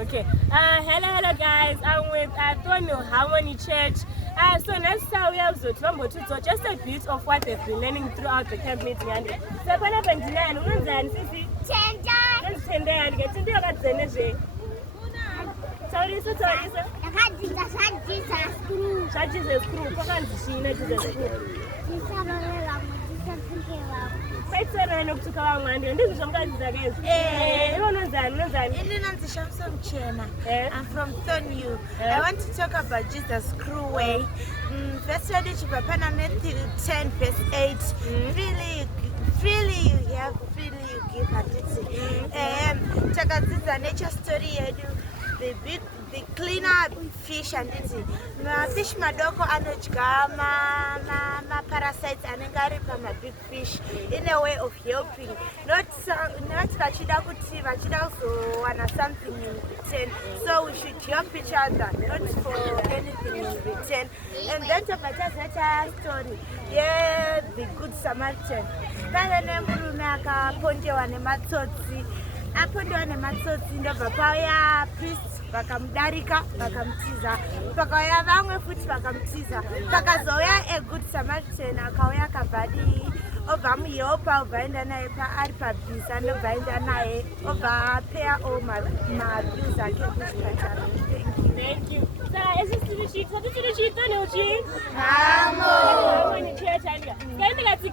Okay. Hello guys. I'm with Thornhill Harmony Church. So next time we have Zotombo, just a bit of what they've been learning throughout the camp meeting. And so when I went to Sisi. I'm from Thornhill. I want to talk about Jesus' cruel way. Verse 10 verse 8. Freely you have, freely you give. Takadzidza nature story yedu, the cleaner fish and fish madoko anodya parasites anenge ari pamabig fish in a way of helping, not vachida kuti vachida kuzowana something in return. So we should help each other, not for anything in return. And then tobata story, yeah, the good Samaritan. Kale nemurume akapondewa nematsotsi, apondewa nematsotsi ndobva pauya priest vakamudarika vakamutiza, pakauya vamwe futi vakamutiza, pakazouya a good Samaritan akauya akabvadi obva muhelpa obva enda naye ari pabhizi andobva enda naye obva apeya all mabhizi ake kuzvipatara. Thank you. Sara, is this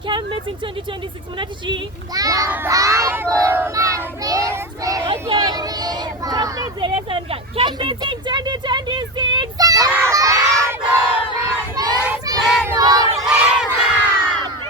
Camp Meeting 2026 munatichi? The Bible, my best friend. Okay. Camp Meeting 2026.